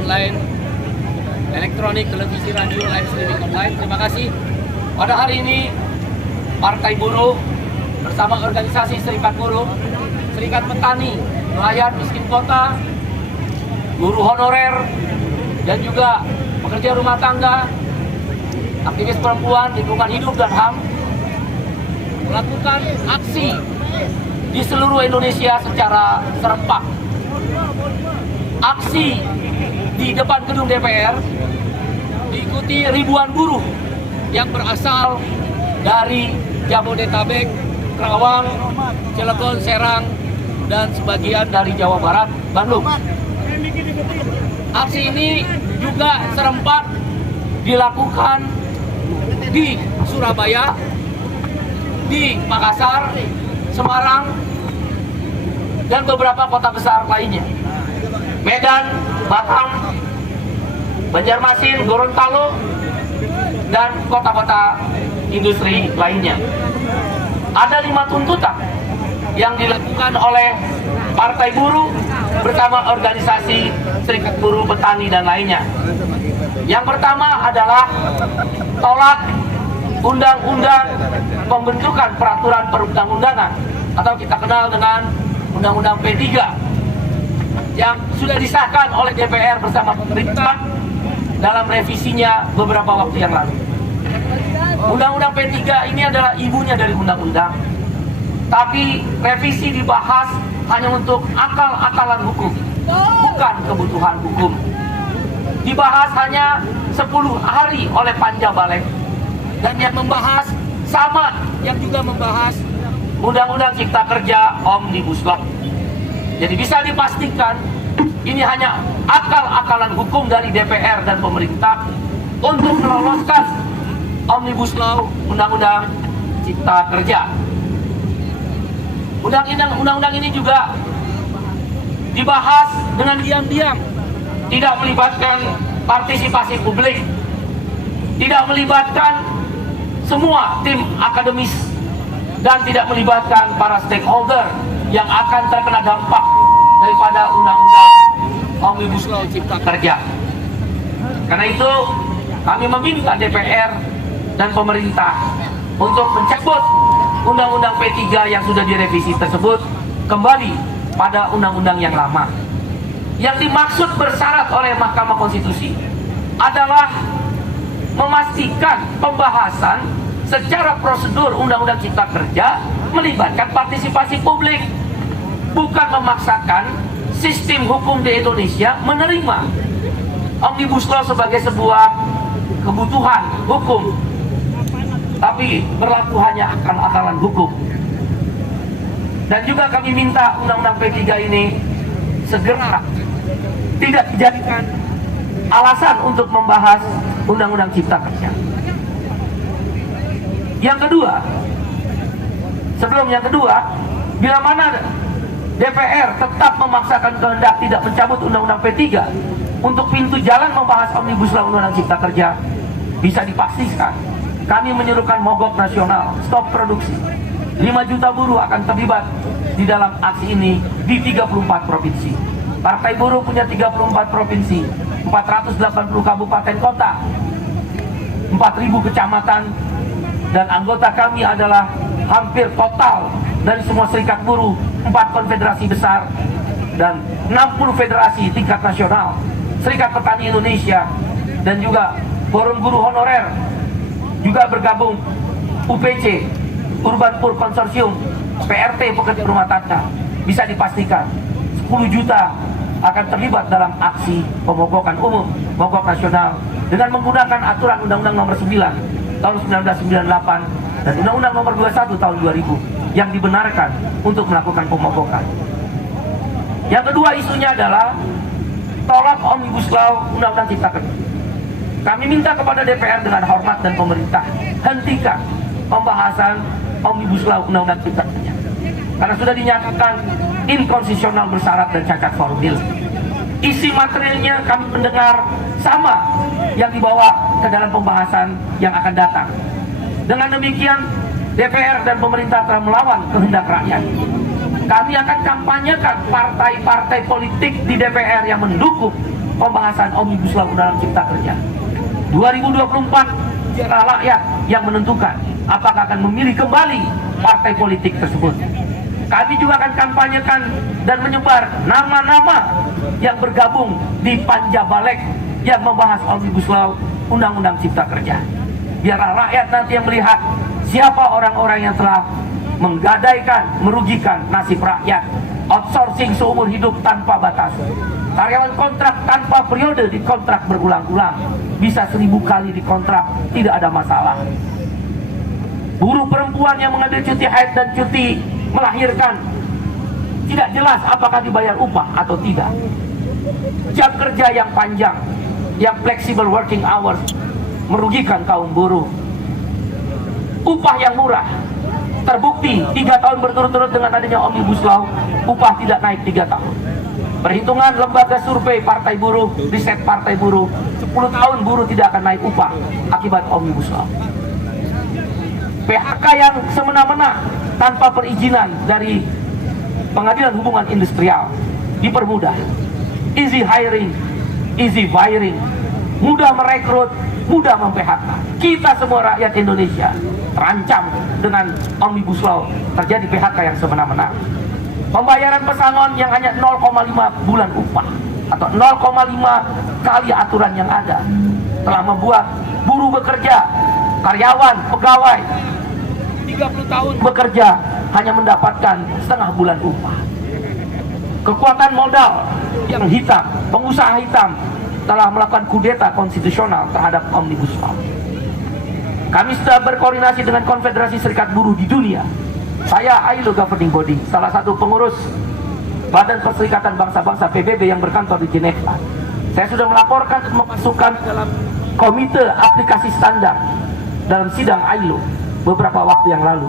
online, elektronik, televisi, radio, live streaming online. Terima kasih. Pada hari ini Partai Buruh bersama organisasi Serikat Buruh, Serikat Petani, Nelayan Miskin Kota, guru honorer, dan juga pekerja rumah tangga, aktivis perempuan, lingkungan hidup dan HAM melakukan aksi di seluruh Indonesia secara serempak. Aksi di depan gedung DPR diikuti ribuan buruh yang berasal dari Jabodetabek, Kerawang, Cilegon, Serang, dan sebagian dari Jawa Barat, Bandung. Aksi ini juga serempak dilakukan di Surabaya, di Makassar, Semarang, dan beberapa kota besar lainnya. Medan, Batam, Banjarmasin, Gorontalo, dan kota-kota industri lainnya. Ada 5 tuntutan yang dilakukan oleh Partai Buruh bersama organisasi Serikat Buruh, Petani, dan lainnya. Yang pertama adalah tolak undang-undang pembentukan peraturan perundang-undangan atau kita kenal dengan Undang-Undang P3 yang sudah disahkan oleh DPR bersama pemerintah dalam revisinya beberapa waktu yang lalu. Undang-Undang P3 ini adalah ibunya dari undang-undang, tapi revisi dibahas hanya untuk akal-akalan hukum, bukan kebutuhan hukum. Dibahas hanya 10 hari oleh Panja Balek, dan yang membahas sama yang juga membahas Undang-Undang Cipta Kerja Omnibus Law. Jadi bisa dipastikan ini hanya akal-akalan hukum dari DPR dan pemerintah untuk meloloskan Omnibus Law, Undang-Undang Cipta Kerja. Undang-undang ini juga dibahas dengan diam-diam, tidak melibatkan partisipasi publik, tidak melibatkan semua tim akademis, dan tidak melibatkan para stakeholder yang akan terkena dampak daripada Undang-Undang Omnibus Law Cipta Kerja. Karena itu kami meminta DPR dan pemerintah untuk mencabut Undang-Undang P3 yang sudah direvisi tersebut kembali pada undang-undang yang lama. Yang dimaksud bersyarat oleh Mahkamah Konstitusi adalah memastikan pembahasan secara prosedur Undang-Undang Cipta Kerja melibatkan partisipasi publik, bukan memaksakan sistem hukum di Indonesia menerima Omnibus Law sebagai sebuah kebutuhan hukum, tapi berlaku hanya akal-akalan hukum. Dan juga kami minta Undang-Undang P3 ini segera tidak dijadikan alasan untuk membahas Undang-Undang Cipta Kerja. Yang kedua, bila mana DPR tetap memaksakan kehendak tidak mencabut Undang-Undang P3 untuk pintu jalan membahas Omnibus Law Undang-Undang Cipta Kerja, bisa dipastikan kami menyuruhkan mogok nasional, stop produksi. 5 juta buruh akan terlibat di dalam aksi ini di 34 provinsi. Partai Buruh punya 34 provinsi, 480 kabupaten kota, 4.000 kecamatan, dan anggota kami adalah hampir total dari semua serikat buruh, 4 konfederasi besar, dan 60 federasi tingkat nasional, Serikat Petani Indonesia, dan juga Forum Guru Honorer, juga bergabung UPC, Urban Poor Consortium, PRT, pekerja rumah tangga. Bisa dipastikan 10 juta akan terlibat dalam aksi pemogokan umum, mogok nasional, dengan menggunakan aturan Undang-Undang Nomor 9 tahun 1998 dan Undang-Undang Nomor 21 tahun 2000 yang dibenarkan untuk melakukan pemogokan. Yang kedua isunya adalah tolak Omnibus Law Undang-Undang Cipta Kerja. Kami minta kepada DPR dengan hormat dan pemerintah hentikan pembahasan Omnibus Law Undang-Undang Cipta Kerja karena sudah dinyatakan inkonstitusional, bersyarat, dan cacat formil. Isi materialnya kami mendengar sama yang dibawa ke dalam pembahasan yang akan datang. Dengan demikian DPR dan pemerintah telah melawan kehendak rakyat. Kami akan kampanyekan partai-partai politik di DPR yang mendukung pembahasan Omnibus Law Undang-Undang Cipta Kerja. 2024 biarlah rakyat yang menentukan apakah akan memilih kembali partai politik tersebut. Kami juga akan kampanyekan dan menyebar nama-nama yang bergabung di Panjabalek yang membahas Omnibus Law Undang-Undang Cipta Kerja. Biarlah rakyat nanti yang melihat siapa orang-orang yang telah menggadaikan, merugikan nasib rakyat. Outsourcing seumur hidup tanpa batas, karyawan kontrak tanpa periode dikontrak berulang-ulang, bisa 1000 kali dikontrak, tidak ada masalah. Buruh perempuan yang mengambil cuti haid dan cuti melahirkan, tidak jelas apakah dibayar upah atau tidak. Jam kerja yang panjang, yang flexible working hours, merugikan kaum buruh. Upah yang murah, terbukti 3 tahun berturut-turut dengan adanya Omnibus Law, upah tidak naik 3 tahun. Perhitungan lembaga survei Partai Buruh, riset Partai Buruh, 10 tahun buruh tidak akan naik upah akibat Omnibus Law. PHK yang semena-mena tanpa perizinan dari Pengadilan Hubungan Industrial dipermudah. Easy hiring, easy firing, mudah merekrut, mudah mem-PHK. Kita semua rakyat Indonesia terancam dengan Omnibus Law, terjadi PHK yang semena-mena. Pembayaran pesangon yang hanya 0,5 bulan upah atau 0,5 kali aturan yang ada telah membuat buruh bekerja, karyawan, pegawai 30 tahun bekerja hanya mendapatkan setengah bulan upah. Kekuatan modal yang hitam, pengusaha hitam telah melakukan kudeta konstitusional terhadap Omnibus Law. Kami sudah berkoordinasi dengan Konfederasi Serikat Buruh di dunia. Saya ILO Governing Body, salah satu pengurus Badan Perserikatan Bangsa-Bangsa PBB yang berkantor di Jeneва. Saya sudah melaporkan dan memasukkan dalam komite aplikasi standar dalam sidang ILO beberapa waktu yang lalu,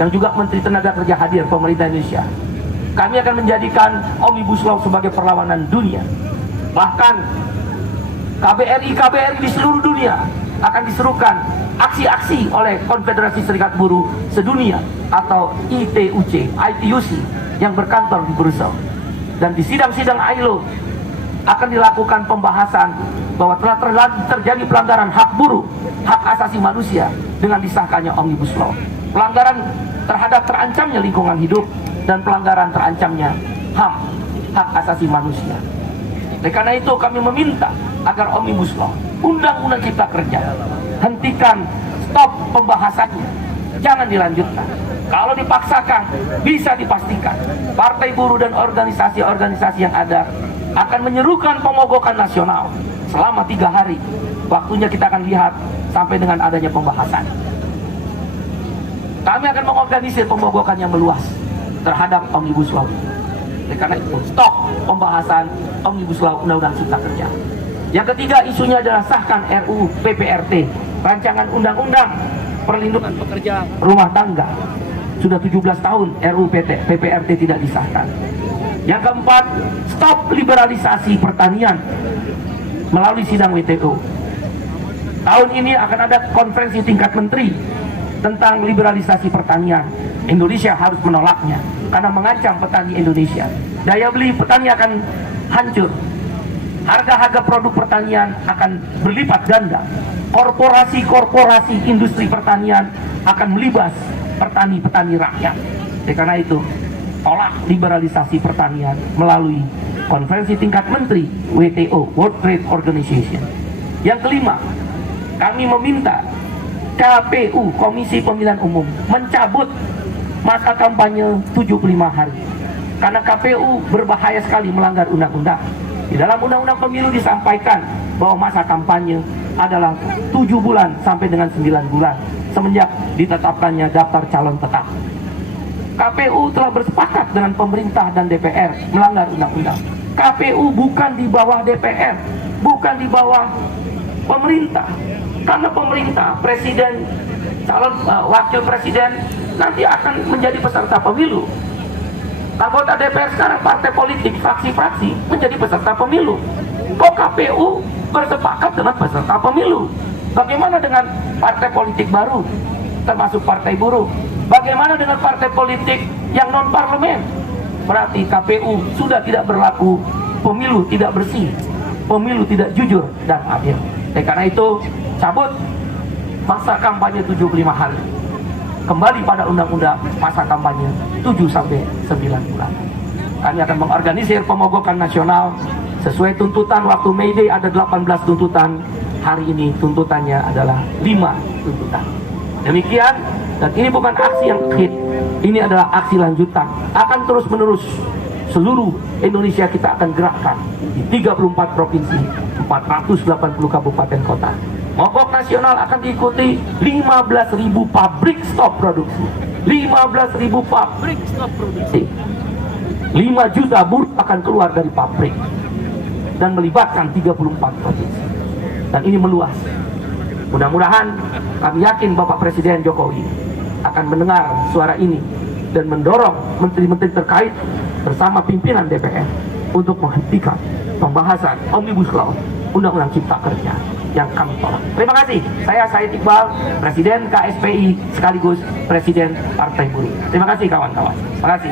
yang juga Menteri Tenaga Kerja hadir, pemerintah Indonesia. Kami akan menjadikan Omnibus Law sebagai perlawanan dunia. Bahkan KBRI di seluruh dunia akan diserukan aksi-aksi oleh Konfederasi Serikat Buruh Sedunia atau ITUC yang berkantor di Brussels. Dan di sidang-sidang ILO akan dilakukan pembahasan bahwa telah terjadi pelanggaran hak buruh, hak asasi manusia dengan disahkannya Omnibus Law. Pelanggaran terhadap terancamnya lingkungan hidup dan pelanggaran terancamnya HAM, hak asasi manusia. Oleh karena itu kami meminta agar Omnibus Law, Undang-Undang Cipta Kerja, hentikan, stop pembahasannya, jangan dilanjutkan. Kalau dipaksakan, bisa dipastikan partai buruh dan organisasi-organisasi yang ada akan menyerukan pemogokan nasional selama 3 hari. Waktunya kita akan lihat sampai dengan adanya pembahasan. Kami akan mengorganisir pemogokan yang meluas terhadap Omnibus Law. Oleh karena itu, stop pembahasan Omnibus Law Undang-Undang Cipta Kerja. Yang ketiga, isunya adalah sahkan RUU PPRT, Rancangan Undang-Undang Perlindungan Pekerja Rumah Tangga. Sudah 17 tahun RUU PPRT tidak disahkan. Yang keempat, stop liberalisasi pertanian melalui sidang WTO. Tahun ini akan ada konferensi tingkat menteri tentang liberalisasi pertanian. Indonesia harus menolaknya karena mengancam petani Indonesia. Daya beli petani akan hancur. Harga-harga produk pertanian akan berlipat ganda. Korporasi-korporasi industri pertanian akan melibas petani-petani rakyat. Karena itu, tolak liberalisasi pertanian melalui konferensi tingkat menteri WTO, World Trade Organization. Yang kelima, kami meminta KPU, Komisi Pemilihan Umum, mencabut masa kampanye 75 hari. Karena KPU berbahaya sekali melanggar undang-undang. Di dalam undang-undang pemilu disampaikan bahwa masa kampanye adalah 7 bulan sampai dengan 9 bulan semenjak ditetapkannya daftar calon tetap. KPU telah bersepakat dengan pemerintah dan DPR melanggar undang-undang. KPU bukan di bawah DPR, bukan di bawah pemerintah. Karena pemerintah, presiden, calon wakil presiden nanti akan menjadi peserta pemilu. Anggota DPR sekarang partai politik, fraksi-fraksi menjadi peserta pemilu. Kok KPU bersepakat dengan peserta pemilu? Bagaimana dengan partai politik baru, termasuk partai buruh? Bagaimana dengan partai politik yang non-parlemen? Berarti KPU sudah tidak berlaku, pemilu tidak bersih. pemilu tidak jujur dan adil. Karena itu cabut masa kampanye 75 hari. Kembali pada undang-undang masa kampanye 7 sampai 9 bulan. Kami akan mengorganisir pemogokan nasional sesuai tuntutan waktu May Day ada 18 tuntutan. Hari ini tuntutannya adalah 5 tuntutan. Demikian, dan ini bukan aksi yang hit, ini adalah aksi lanjutan. Akan terus menerus seluruh Indonesia kita akan gerakkan di 34 provinsi, 480 kabupaten kota. Mogok nasional akan diikuti 15.000 pabrik stop produksi. 15.000 pabrik stop produksi. 5 juta buruh akan keluar dari pabrik dan melibatkan 34 provinsi. Dan ini meluas. Mudah-mudahan kami yakin Bapak Presiden Jokowi akan mendengar suara ini dan mendorong menteri-menteri terkait bersama pimpinan DPR untuk menghentikan pembahasan Omnibus Law Undang-Undang Cipta Kerja yang kami tolak. Terima kasih. Saya Said Iqbal, Presiden KSPI sekaligus Presiden Partai Buruh. Terima kasih kawan-kawan. Terima kasih.